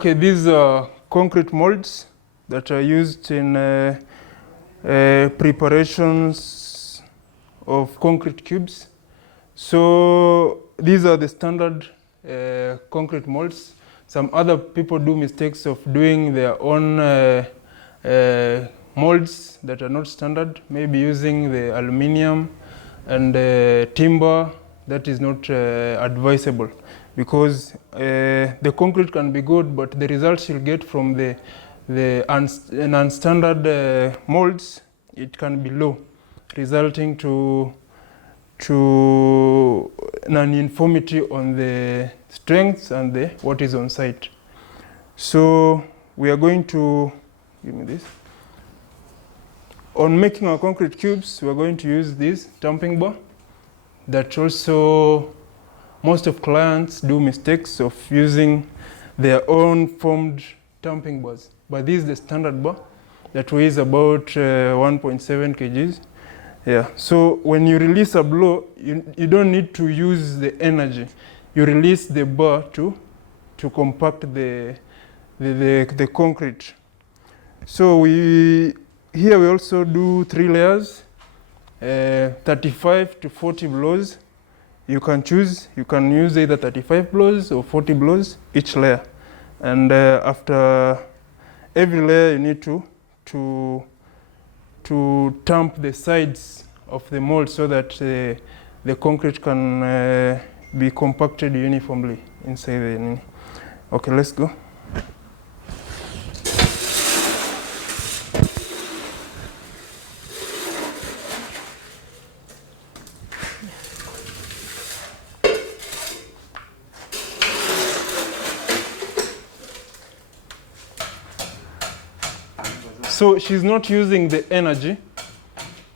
Okay, these are concrete molds that are used in preparations of concrete cubes. So these are the standard concrete molds. Some other people do mistakes of doing their own molds that are not standard, maybe using the aluminium and timber. That is not advisable, because the concrete can be good, but the results you'll get from the non-standard molds, it can be low, resulting to non-uniformity on the strengths and the what is on site. So we are going to, give me this. On making our concrete cubes, we are going to use this tamping bar. That also, most of clients do mistakes of using their own formed tamping bars. But this is the standard bar that weighs about 1.7 kgs. Yeah. So when you release a blow, you don't need to use the energy. You release the bar to compact the concrete. So here we also do 3 layers. 35 to 40 blows. You can choose. You can use either 35 blows or 40 blows each layer. And after every layer, you need to tamp the sides of the mold so that the concrete can be compacted uniformly inside the. Okay, let's go. So she's not using the energy.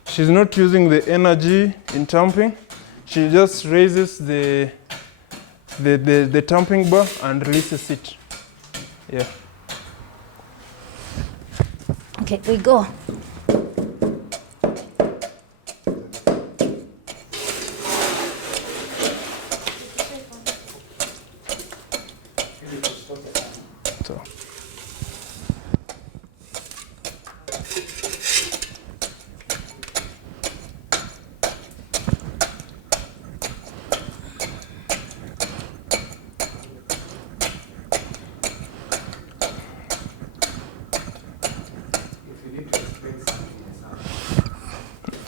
She's not using the energy in tamping. She just raises the tamping bar and releases it. Yeah. Okay, we go.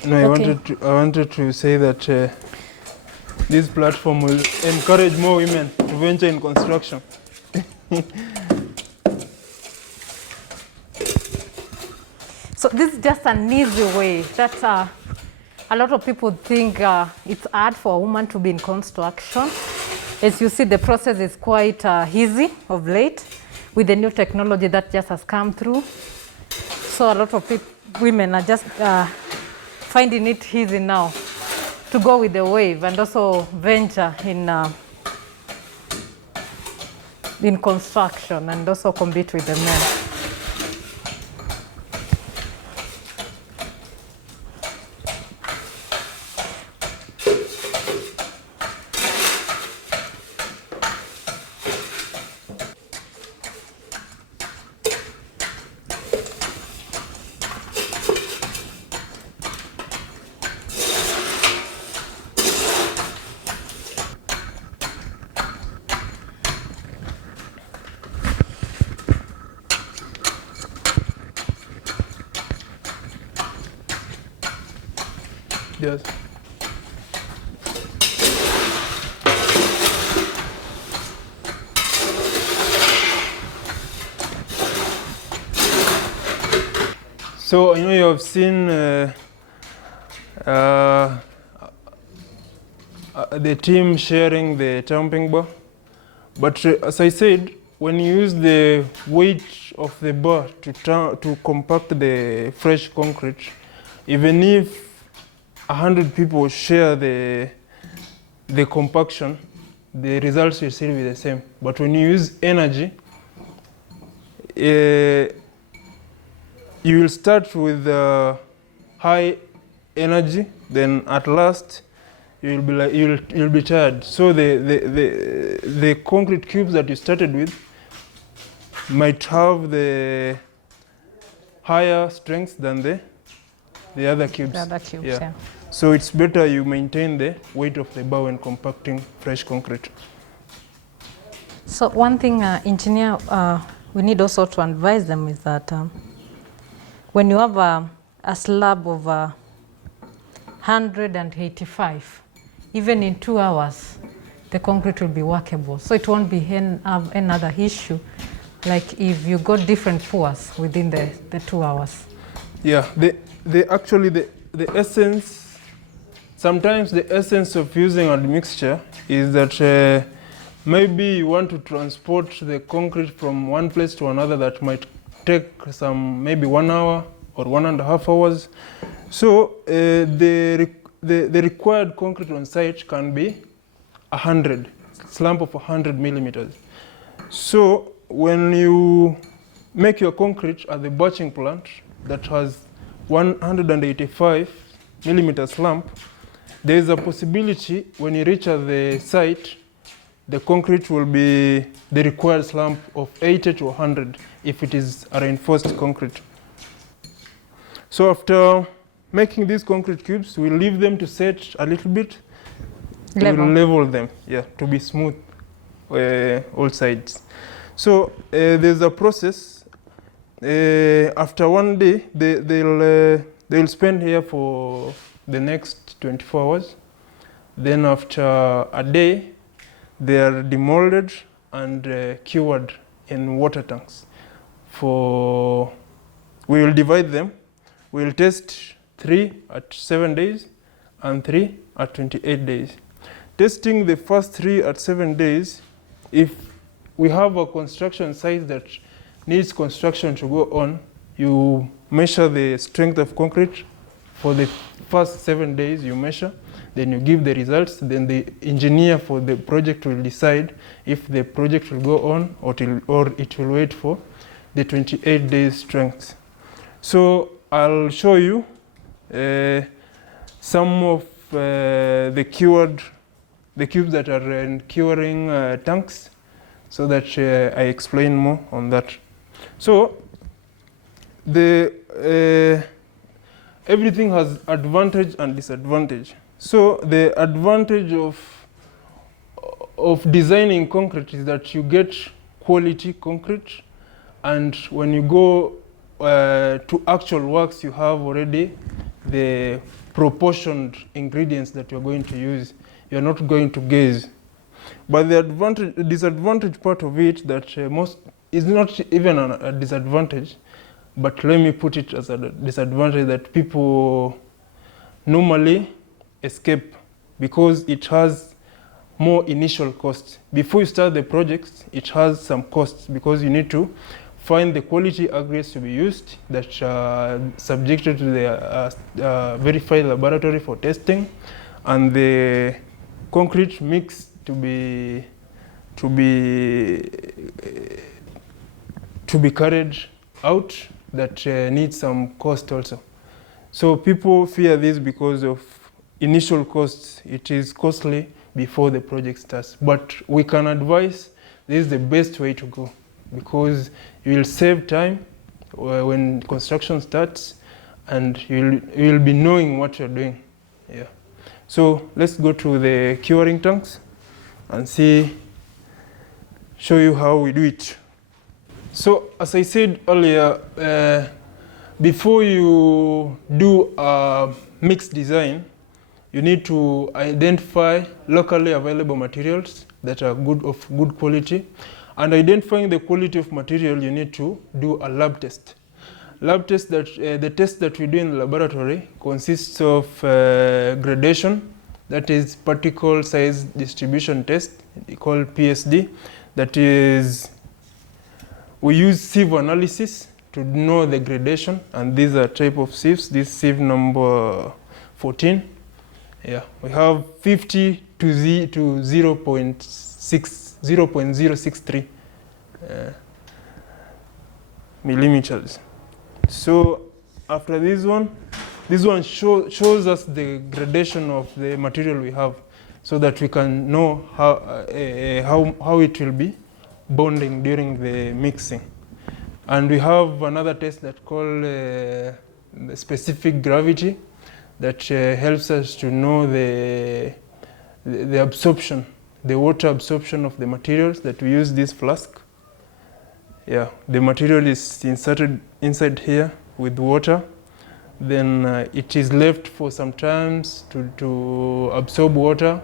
No, I wanted to say that this platform will encourage more women to venture in construction. So this is just an easy way that a lot of people think it's hard for a woman to be in construction. As you see, the process is quite easy of late with the new technology that just has come through. So a lot of women are just finding it easy now to go with the wave and also venture in construction and also compete with the men. Yes. So you have seen the team sharing the tamping bar, but as I said, when you use the weight of the bar to compact the fresh concrete, even if 100 people share the compaction, the results will still be the same. But when you use energy, you will start with high energy, then at last you'll be tired. So the concrete cubes that you started with, might have the higher strength than the other cubes. The other cubes, yeah. So it's better you maintain the weight of the bar when compacting fresh concrete. So one thing, engineer, we need also to advise them is that when you have a slab of 185, even in 2 hours, the concrete will be workable. So it won't be another issue, like if you got different pours within the 2 hours. Yeah, actually the essence, sometimes the essence of using a mixture is that maybe you want to transport the concrete from one place to another that might take maybe 1 hour or 1.5 hours. So the required concrete on site can be 100, slump of 100 millimeters. So when you make your concrete at the batching plant that has 185 millimeter slump, there is a possibility when you reach at the site, the concrete will be the required slump of 80 to 100 if it is a reinforced concrete. So after making these concrete cubes, we leave them to set a little bit. Level. We'll level them, yeah, to be smooth all sides. So there's a process. After 1 day, they'll spend here for the next 24 hours. Then after a day, they are demolded and cured in water tanks. We will divide them. We'll test 3 at 7 days and 3 at 28 days. Testing the first 3 at 7 days, if we have a construction site that needs construction to go on, you measure the strength of concrete. For the first 7 days you measure, then you give the results, then the engineer for the project will decide if the project will go on or it will wait for the 28 days strength. So I'll show you some of the cubes that are in curing tanks, so that I explain more on that. So everything has advantage and disadvantage. So the advantage of designing concrete is that you get quality concrete, and when you go to actual works, you have already the proportioned ingredients that you're going to use. You're not going to guess. But the disadvantage part of it that is not even a disadvantage, but let me put it as a disadvantage that people normally escape, because it has more initial costs. Before you start the project, it has some costs, because you need to find the quality aggregates to be used that are subjected to the verified laboratory for testing, and the concrete mix to be carried out that needs some cost also. So people fear this because of initial costs. It is costly before the project starts. But we can advise this is the best way to go, because you will save time when construction starts, and you will be knowing what you're doing. Yeah. So let's go to the curing tanks and show you how we do it. So as I said earlier, before you do a mixed design, you need to identify locally available materials that are of good quality. And identifying the quality of material, you need to do a lab test. Lab test the test that we do in the laboratory consists of gradation, that is particle size distribution test, called PSD. That is, we use sieve analysis to know the gradation, and these are type of sieves. This sieve number 14. Yeah, we have 50 to 0.063 millimeters. So after this one shows us the gradation of the material we have, so that we can know how it will be bonding during the mixing. And we have another test that called the specific gravity that helps us to know the absorption, the water absorption of the materials that we use this flask. Yeah, the material is inserted inside here with water. Then it is left for some time to absorb water.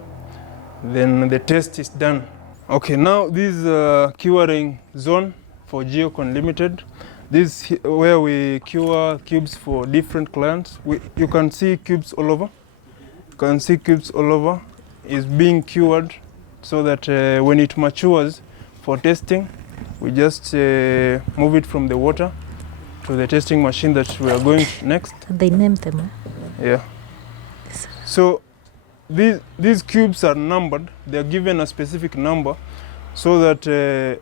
Then the test is done. Okay, now this is a curing zone for Geocon Limited. This is where we cure cubes for different clients. You can see cubes all over. You can see cubes all over. It's being cured so that when it matures for testing, we just move it from the water to the testing machine that we are going next. They name them. Huh? Yeah. So these cubes are numbered. They are given a specific number so that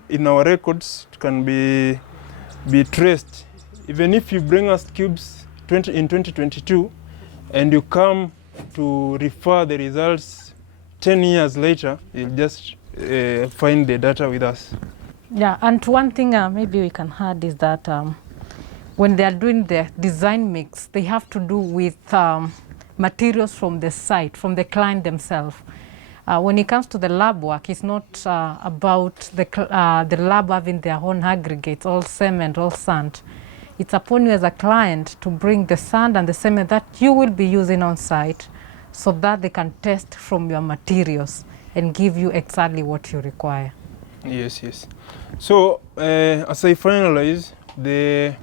in our records it can be traced. Even if you bring us cubes in 2022 and you come to refer the results 10 years later, you'll just find the data with us. Yeah, and one thing maybe we can add is that when they are doing the design mix, they have to do with materials from the site, from the client themselves. When it comes to the lab work, it's not about the lab having their own aggregates, all cement, all sand. It's upon you as a client to bring the sand and the cement that you will be using on site so that they can test from your materials and give you exactly what you require. Yes, yes. So as I finalize, the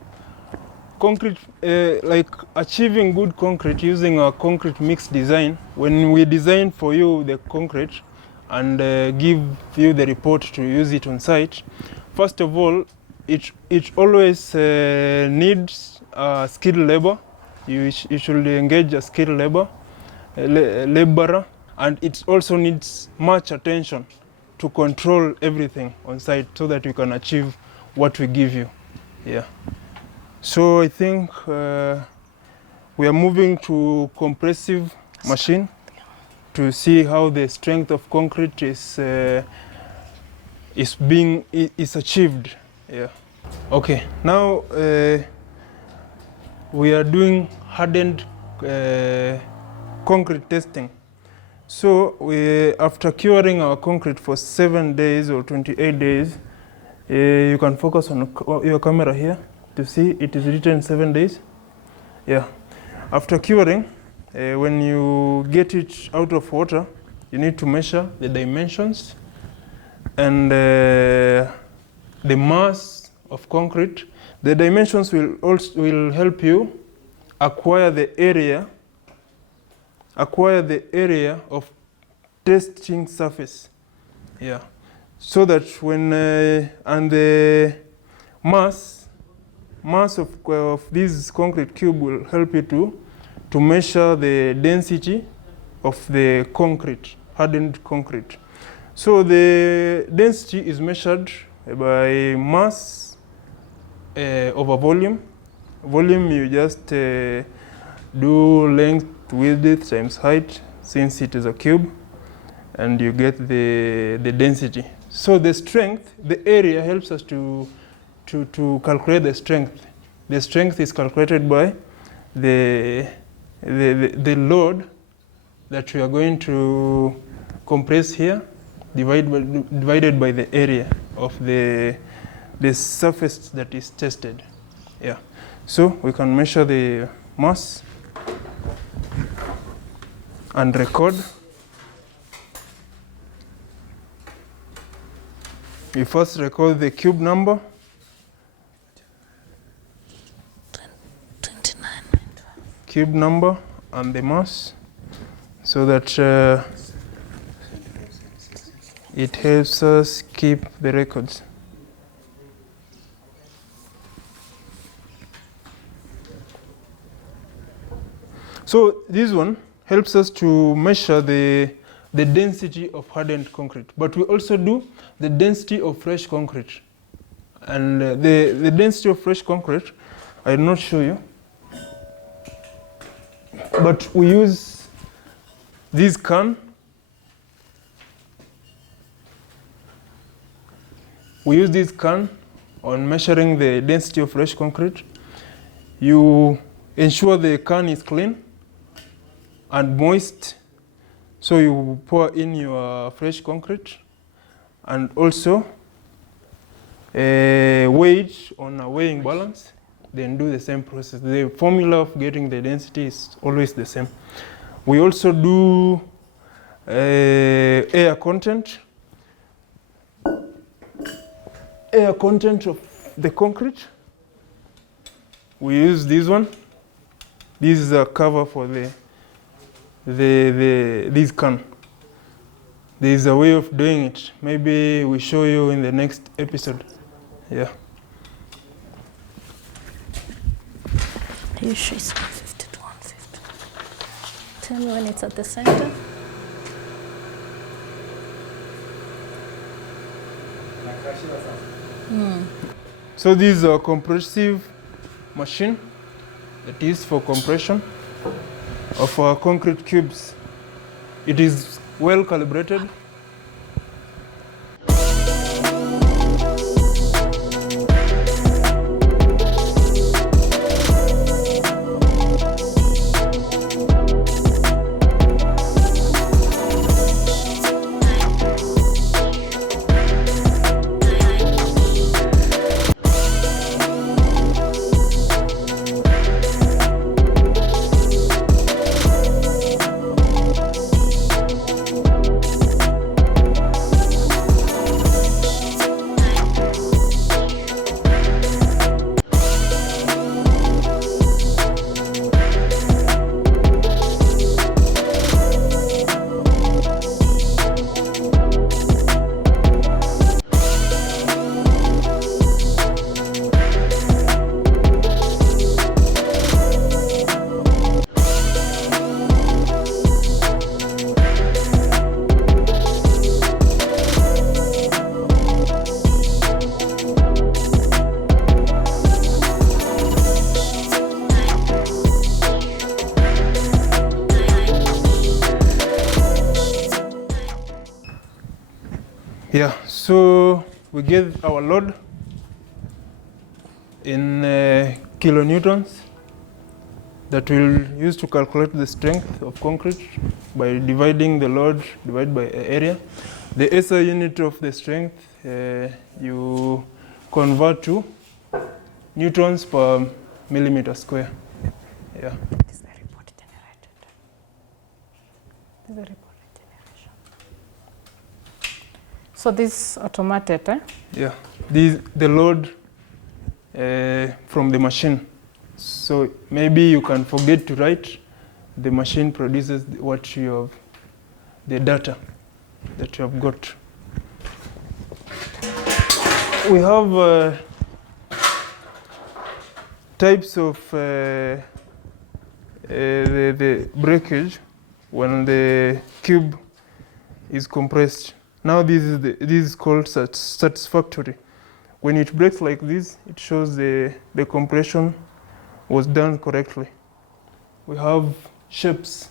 concrete, like achieving good concrete using a concrete mix design, when we design for you the concrete and give you the report to use it on site, first of all, it always needs skilled labor. You should engage a skilled laborer, and it also needs much attention to control everything on site so that you can achieve what we give you. Yeah. So I think we are moving to compressive machine to see how the strength of concrete is achieved. Yeah. Okay. Now we are doing hardened concrete testing. So after curing our concrete for 7 days or 28 days, you can focus on your camera here to see it is written 7 days. Yeah. After curing, when you get it out of water, you need to measure the dimensions and the mass of concrete. The dimensions will help you acquire the area of testing surface. Yeah. So that when and the mass of this concrete cube will help you to measure the density of the concrete, hardened concrete. So the density is measured by mass over volume. Volume, you just do length, width times height, since it is a cube, and you get the density. So the strength, the area helps us to calculate the strength. The strength is calculated by the load that we are going to compress here, divided by the area of the surface that is tested. Yeah. So we can measure the mass and record. We first record the cube number. 29. Cube number and the mass, so that it helps us keep the records. So this one helps us to measure the density of hardened concrete, but we also do the density of fresh concrete. And the density of fresh concrete, I will not show you, but we use this can. We use this can on measuring the density of fresh concrete. You ensure the can is clean and moist, so you pour in your fresh concrete, and also weigh it on a weighing balance, then do the same process. The formula of getting the density is always the same. We also do air content of the concrete. We use this one. This is a cover for this can. There is a way of doing it. Maybe we show you in the next episode. Yeah. Usually it's 150 to 150. Tell me when it's at the center. So this is a compressive machine that is for compression of our concrete cubes. It is well calibrated. Yeah, so we get our load in kilonewtons that we'll use to calculate the strength of concrete by dividing the load divided by area. The SI unit of the strength you convert to newtons per millimeter square. Yeah. This is the report generated. This is the report generation. So this automated, eh? Yeah, the load from the machine. So maybe you can forget to write. The machine produces what you have, the data that you have got. We have types of the breakage when the cube is compressed. Now this is called satisfactory. When it breaks like this, it shows the compression was done correctly. We have shapes.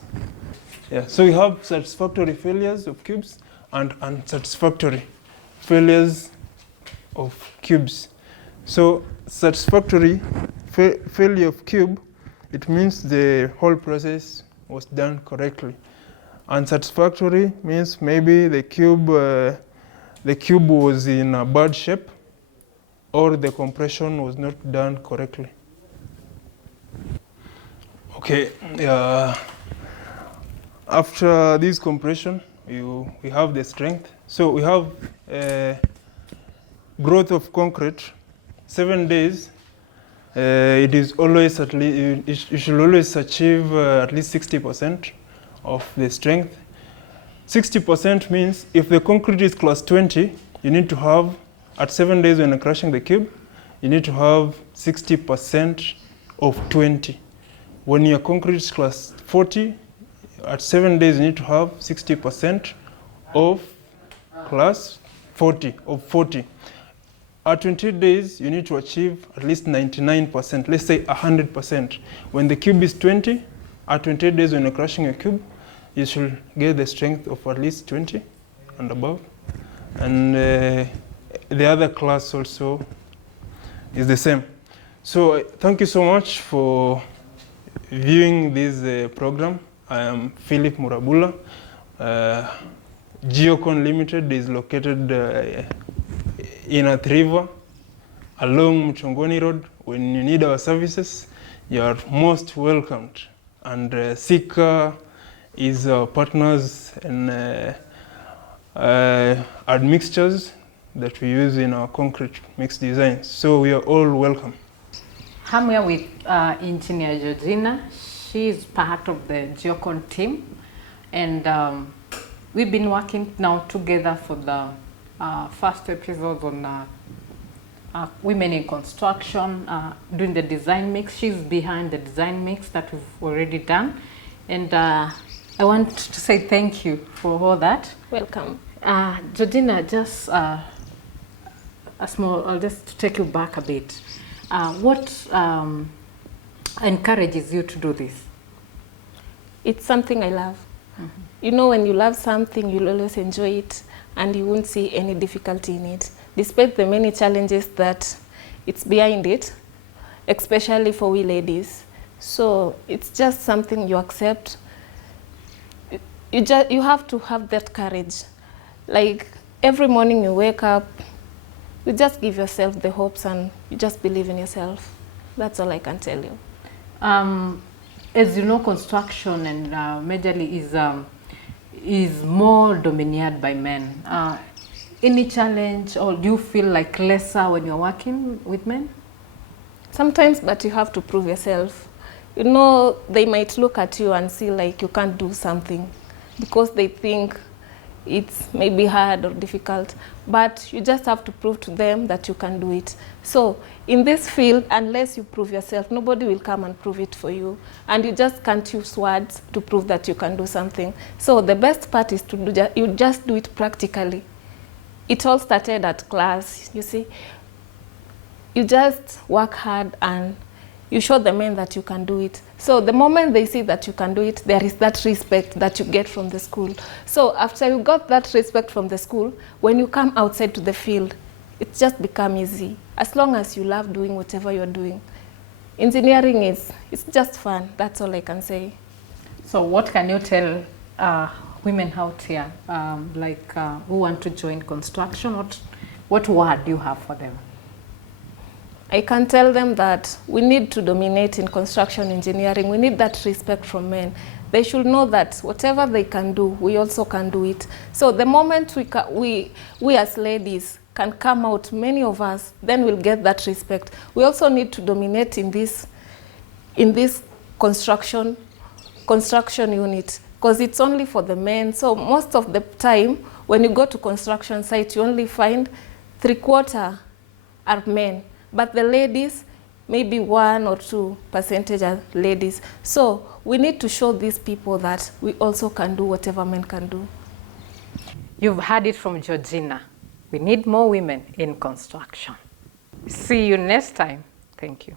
Yeah, so we have satisfactory failures of cubes and unsatisfactory failures of cubes. So satisfactory failure of cube, it means the whole process was done correctly. Unsatisfactory means maybe the cube was in a bad shape, or the compression was not done correctly. Okay, after this compression, we have the strength. So we have growth of concrete, 7 days. It is always at least, you should always achieve at least 60% of the strength. 60% means if the concrete is class 20, you need to have, at 7 days when you're crushing the cube, you need to have 60% of 20. When your concrete is class 40, at 7 days you need to have 60% of class 40, of 40. At 20 days, you need to achieve at least 99%, let's say 100%. When the cube is 20, at 20 days when you're crushing a cube, you should get the strength of at least 20 and above. And the other class also is the same. So thank you so much for viewing this program. I am Philip Murabula. Geocon Limited is located in Athi River along Mchongoni Road. When you need our services, you are most welcomed. And Sika is our partners in admixtures that we use in our concrete mix designs. So we are all welcome. I'm here with Engineer Georgina. She is part of the Geocon team, and we've been working now together for the first episode on women in construction, doing the design mix. She's behind the design mix that we've already done, and I want to say thank you for all that. Welcome. Georgina, just I'll just take you back a bit. What encourages you to do this? It's something I love. You know, when you love something, you'll always enjoy it and you won't see any difficulty in it, despite the many challenges that it's behind it, especially for we ladies. So it's just something you accept. You have to have that courage. Like every morning you wake up, you just give yourself the hopes and you just believe in yourself. That's all I can tell you. As you know, construction and majorly is more dominated by men. Any challenge, or do you feel like lesser when you're working with men? Sometimes, but you have to prove yourself. You know, they might look at you and see like you can't do something because they think it's maybe hard or difficult, but you just have to prove to them that you can do it. So in this field, unless you prove yourself, nobody will come and prove it for you, and you just can't use words to prove that you can do something. So the best part is to do you just do it practically. It all started at class, you see. You just work hard and you show the men that you can do it. So the moment they see that you can do it, there is that respect that you get from the school. So after you got that respect from the school, when you come outside to the field, it just becomes easy. As long as you love doing whatever you're doing. Engineering it's just fun. That's all I can say. So what can you tell women out here, who want to join construction? What word do you have for them? I can tell them that we need to dominate in construction engineering. We need that respect from men. They should know that whatever they can do, we also can do it. So the moment we as ladies can come out, many of us, then we'll get that respect. We also need to dominate in this construction unit, because it's only for the men. So most of the time, when you go to construction site, you only find 3/4 are men. But the ladies, maybe 1 or 2% are ladies. So we need to show these people that we also can do whatever men can do. You've heard it from Georgina. We need more women in construction. See you next time. Thank you.